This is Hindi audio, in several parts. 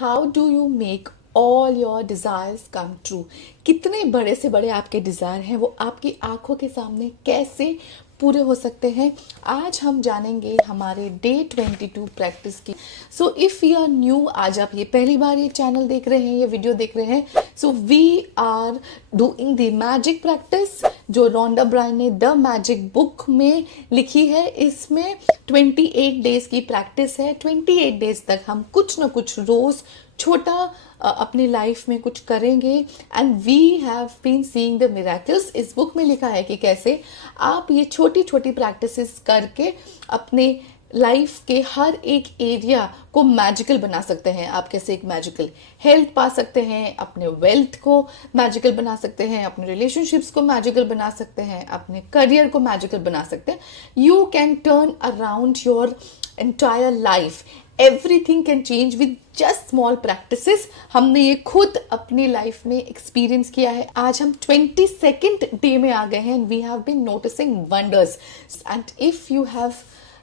How do you make all your desires come true. कितने बड़े से बड़े आपके डिजायर हैं वो आपकी आंखों के सामने कैसे पूरे हो सकते हैं, आज हम जानेंगे हमारे डे 22 प्रैक्टिस की। So if you are new, आज आप ये पहली बार ये चैनल देख रहे हैं, ये वीडियो देख रहे हैं, so we are doing the magic practice जो रोंडा ब्रायन ने द मैजिक बुक में लिखी है। इसमें 28 डेज की प्रैक्टिस है। 28 डेज तक हम कुछ ना कुछ रोज छोटा अपनी लाइफ में कुछ करेंगे and we have been seeing the miracles. इस बुक में लिखा है कि कैसे आप ये छोटी छोटी प्रैक्टिसेस करके अपने लाइफ के हर एक एरिया को मैजिकल बना सकते हैं। आप कैसे एक मैजिकल हेल्थ पा सकते हैं, अपने वेल्थ को मैजिकल बना सकते हैं, अपने रिलेशनशिप्स को मैजिकल बना सकते हैं, अपने करियर को मैजिकल बना सकते हैं। You can turn around your entire life. Everything can change with just small practices. हमने ये खुद अपनी लाइफ में एक्सपीरियंस किया है। आज हम 22nd डे में आ गए हैं। We have been noticing wonders and if you have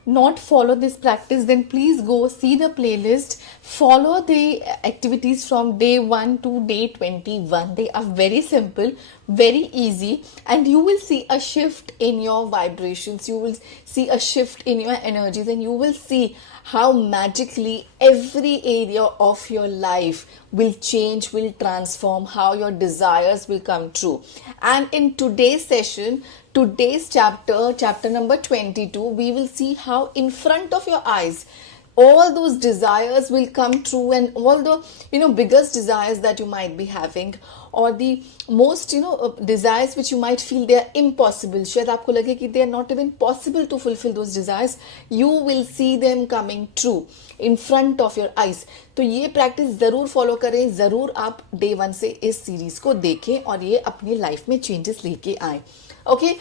not follow this practice, then please go see the playlist, follow the activities from day 1 to day 21. They are very simple, very easy, and you will see a shift in your vibrations, you will see a shift in your energies, and you will see how magically every area of your life will change, will transform, how your desires will come true. And in today's session, today's chapter number 22, we will see how in front of your eyes all those desires will come true, and all the biggest desires that you might be having, or the most desires which you might feel they are impossible, शायद आपको लगे कि they are not even possible to fulfill those desires, you will see them coming true in front of your eyes. तो ये प्रैक्टिस जरूर फॉलो करें, जरूर आप डे 1 से इस सीरीज को देखें और ये अपनी लाइफ में चेंजेस लेके आए। Okay,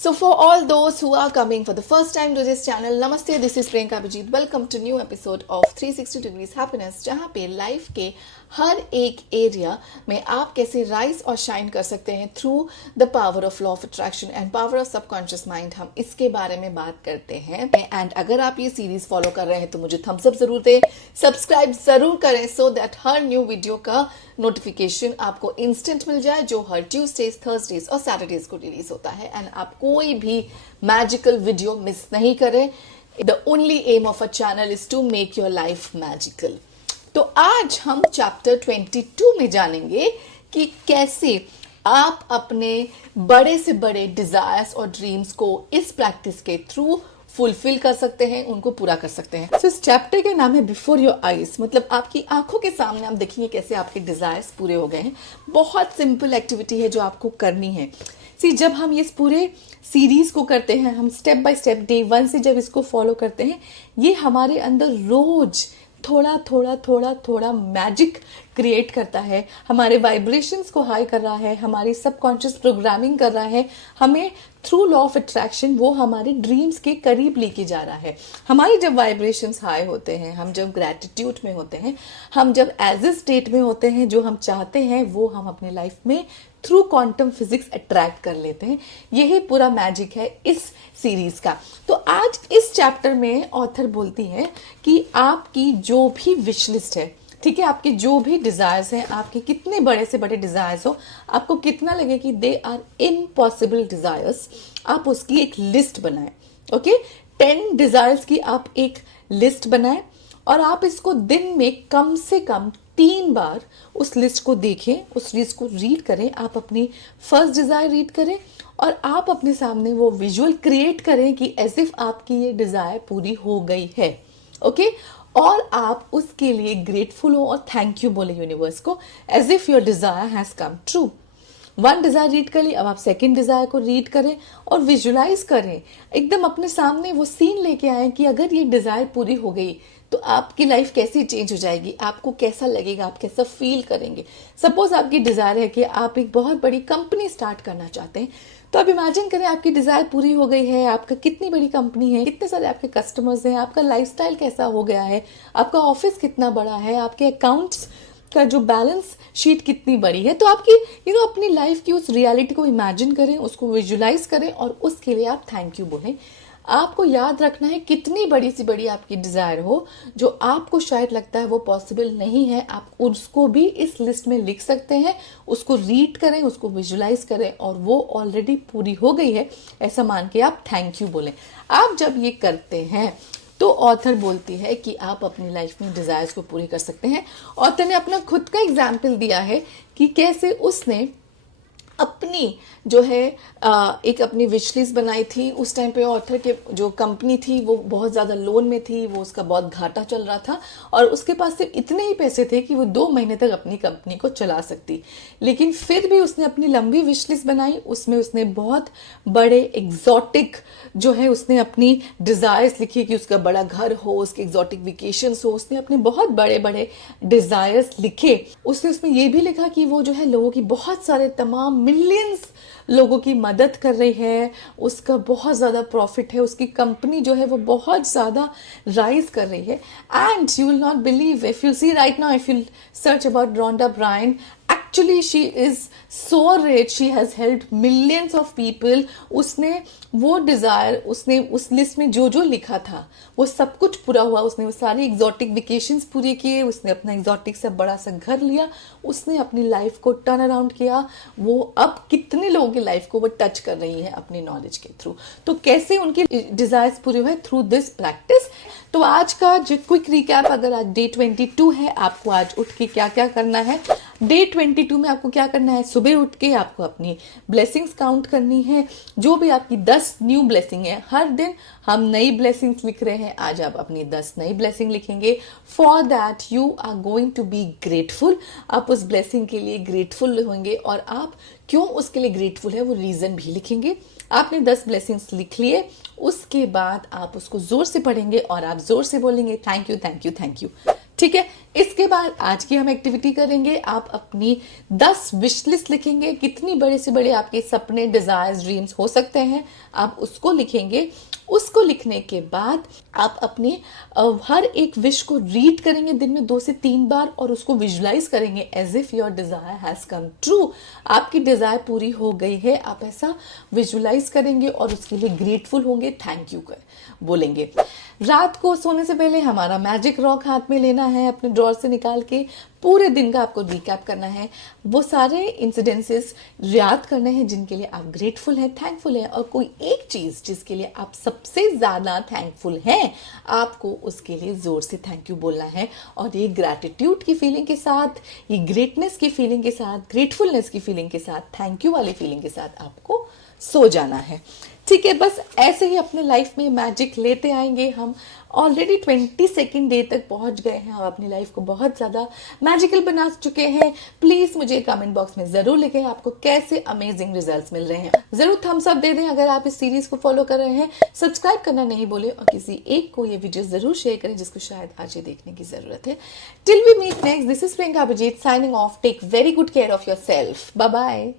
so for all those who are coming for the first time to this channel, Namaste, this is Priyanka Abhijit. Welcome to new episode of 360 Degrees Happiness, जहाँ पे लाइफ के हर एक एरिया में आप कैसे राइज और शाइन कर सकते हैं through the power of law of attraction and power of subconscious mind. हम इसके बारे में बात करते हैं। एंड अगर आप ये सीरीज फॉलो कर रहे हैं तो मुझे थम्स अप जरूर दें, सब्सक्राइब जरूर करें so that her new video का नोटिफिकेशन आपको इंस्टेंट मिल जाए, जो हर ट्यूसडेज, थर्सडेज और सैटरडेज को रिलीज होता है। एंड आप कोई भी मैजिकल वीडियो मिस नहीं करें। The only aim of a channel is to make your life magical. तो आज हम चैप्टर 22 में जानेंगे कि कैसे आप अपने बड़े से बड़े डिजायर्स और ड्रीम्स को इस प्रैक्टिस के थ्रू फुलफिल कर सकते हैं, उनको पूरा कर सकते हैं। इस चैप्टर का नाम है बिफोर योर आईज, मतलब आपकी आंखों के सामने आप देखेंगे कैसे आपके डिजायर्स पूरे हो गए हैं। बहुत सिंपल एक्टिविटी है जो आपको करनी है। जब हम इस पूरे सीरीज को करते हैं, हम स्टेप बाय स्टेप डे 1 से जब इसको फॉलो करते हैं, ये हमारे अंदर रोज थोड़ा थोड़ा थोड़ा थोड़ा मैजिक क्रिएट करता है, हमारे वाइब्रेशंस को हाई कर रहा है, हमारी सबकॉन्शियस प्रोग्रामिंग कर रहा है, हमें थ्रू लॉ ऑफ अट्रैक्शन वो हमारे ड्रीम्स के करीब लेके जा रहा है। हमारी जब वाइब्रेशंस हाई होते हैं, हम जब ग्रैटिट्यूड में होते हैं, हम जब एज ए स्टेट में होते हैं, जो हम चाहते हैं वो हम अपने लाइफ में थ्रू क्वांटम फिजिक्स अट्रैक्ट कर लेते हैं। यही पूरा मैजिक है इस सीरीज का। तो आज इस चैप्टर में ऑथर बोलती है कि आपकी जो भी विश लिस्ट है, ठीक है, आपके जो भी डिजायर्स हैं, आपके कितने बड़े से बड़े डिजायर्स हो, आपको कितना लगे कि दे आर इम्पॉसिबल डिजायर्स, आप उसकी एक लिस्ट बनाएं। ओके, 10 डिजायर्स की आप एक लिस्ट बनाएं और आप इसको दिन में कम से कम 3 बार उस लिस्ट को देखें, उस लिस्ट को रीड करें। आप अपनी फर्स्ट डिजायर रीड करें और आप अपने सामने वो विजुअल क्रिएट करें कि एज इफ आपकी ये डिजायर पूरी हो गई है। ओके, और आप उसके लिए ग्रेटफुल हो और थैंक यू बोले यूनिवर्स को, as if your desire has come true. 1 desire read कर ली, अब आप सेकंड डिजायर को रीड करें और विजुलाइज करें, एकदम अपने सामने वो सीन लेके आए कि अगर ये डिजायर पूरी हो गई तो आपकी लाइफ कैसी चेंज हो जाएगी, आपको कैसा लगेगा, आप कैसा फील करेंगे। सपोज आपकी डिजायर है कि आप एक बहुत बड़ी कंपनी स्टार्ट करना चाहते हैं, तो आप इमेजिन करें आपकी डिजायर पूरी हो गई है, आपका कितनी बड़ी कंपनी है, कितने सारे आपके कस्टमर्स हैं, आपका लाइफस्टाइल कैसा हो गया है, आपका ऑफिस कितना बड़ा है, आपके अकाउंट्स का जो बैलेंस शीट कितनी बड़ी है। तो आपकी अपनी लाइफ की उस रियलिटी को इमेजिन करें, उसको विजुलाइज करें और उसके लिए आप थैंक यू बोलें। आपको याद रखना है कितनी बड़ी सी बड़ी आपकी डिजायर हो, जो आपको शायद लगता है वो पॉसिबल नहीं है, आप उसको भी इस लिस्ट में लिख सकते हैं, उसको रीड करें, उसको विजुलाइज करें और वो ऑलरेडी पूरी हो गई है ऐसा मान के आप थैंक यू बोलें। आप जब ये करते हैं तो ऑथर बोलती है कि आप अपनी लाइफ में डिजायर्स को पूरी कर सकते हैं। ऑथर ने अपना खुद का एग्जाम्पल दिया है कि कैसे उसने अपनी जो है एक अपनी विश लिस्ट बनाई थी। उस टाइम पे ऑथर के जो कंपनी थी वो बहुत ज़्यादा लोन में थी, वो उसका बहुत घाटा चल रहा था और उसके पास सिर्फ इतने ही पैसे थे कि वो 2 महीने तक अपनी कंपनी को चला सकती। लेकिन फिर भी उसने अपनी लंबी विश लिस्ट बनाई, उसमें उसने बहुत बड़े एग्जॉटिक जो है उसने अपनी डिज़ायर्स लिखी कि उसका बड़ा घर हो, उसके एग्जॉटिक वेकेशंस हो, उसने अपने बहुत बड़े बड़े डिज़ायर्स लिखे। उसने उसमें ये भी लिखा कि वो जो है लोगों की बहुत सारे तमाम मिलियंस लोगों की मदद कर रही है, उसका बहुत ज़्यादा प्रॉफिट है, उसकी कंपनी जो है वो बहुत ज़्यादा राइज कर रही है। And you will not believe, if you see right now, if you search about Rhonda Byrne, actually she is so rich, she has helped millions of people. उसने वो डिजायर, उसने उस लिस्ट में जो जो लिखा था वो सब कुछ पूरा हुआ। उसने वो सारी एग्जॉटिक वेकेशंस पूरी किए, उसने अपना एग्जॉटिक से बड़ा सा घर लिया, उसने अपनी लाइफ को टर्न अराउंड किया। वो अब कितने लोगों की लाइफ को वो टच कर रही है अपनी नॉलेज के थ्रू। तो कैसे उनकी डिजायर्स पूरे हुए? Through this practice. तो आज का जो क्विक रिकैप, अगर आज डे 22 है, आपको आज उठ के क्या क्या करना है। डे 22 में आपको क्या करना है? सुबह उठ के आपको अपनी ब्लेसिंग्स काउंट करनी है, जो भी आपकी 10 न्यू ब्लेसिंग है। हर दिन हम नई ब्लेसिंग्स लिख रहे हैं, आज आप अपनी 10 नई ब्लेसिंग लिखेंगे। For that you are going to be grateful. आप उस ब्लेसिंग के लिए ग्रेटफुल होंगे और आप क्यों उसके लिए ग्रेटफुल है वो रीजन भी लिखेंगे। आपने 10 ब्लेसिंग्स लिख लिए, उसके बाद आप उसको जोर से पढ़ेंगे और आप जोर से बोलेंगे thank you thank you thank you. ठीक है, इसके बाद आज की हम एक्टिविटी करेंगे। आप अपनी 10 विश लिस्ट लिखेंगे, कितनी बड़े से बड़े आपके सपने, डिजायर्स, ड्रीम्स हो सकते हैं, आप उसको लिखेंगे। उसको लिखने के बाद आप अपनी हर एक विश को रीड करेंगे दिन में 2 से 3 बार और उसको विजुलाइज करेंगे as if your desire has come true. आपकी डिजायर पूरी हो गई है, आप ऐसा विजुलाइज करेंगे और उसके लिए ग्रेटफुल होंगे, थैंक यू बोलेंगे। रात को सोने से पहले हमारा मैजिक रॉक हाथ में लेना है, अपने ड्रॉर से निकाल के पूरे दिन का आपको रिकैप करना है। वो सारे इंसिडेंसेस याद करने हैं जिनके लिए आप ग्रेटफुल हैं, थैंकफुल हैं, और कोई एक चीज जिसके लिए आप सबसे ज्यादा थैंकफुल हैं, आपको उसके लिए जोर से थैंक यू बोलना है। और ये ग्रैटिट्यूड की फीलिंग के साथ, ये ग्रेटनेस की फीलिंग के साथ, ग्रेटफुलनेस की फीलिंग के साथ, थैंक यू वाली फीलिंग के साथ आपको सो जाना है। ठीक है, बस ऐसे ही अपने लाइफ में मैजिक लेते आएंगे हम। ऑलरेडी 22 डे तक पहुंच गए हैं, हम अपनी लाइफ को बहुत ज़्यादा मैजिकल बना चुके हैं। प्लीज़ मुझे कमेंट बॉक्स में ज़रूर लिखें आपको कैसे अमेजिंग रिजल्ट्स मिल रहे हैं। ज़रूर थम्स अप दे दें अगर आप इस सीरीज़ को फॉलो कर रहे हैं। सब्सक्राइब करना नहीं भूलें और किसी एक को ये वीडियो ज़रूर शेयर करें जिसको शायद आज ये देखने की ज़रूरत है। Till we meet next, this is Priyanka Abhijit signing off. Take very good care of yourself. Bye bye.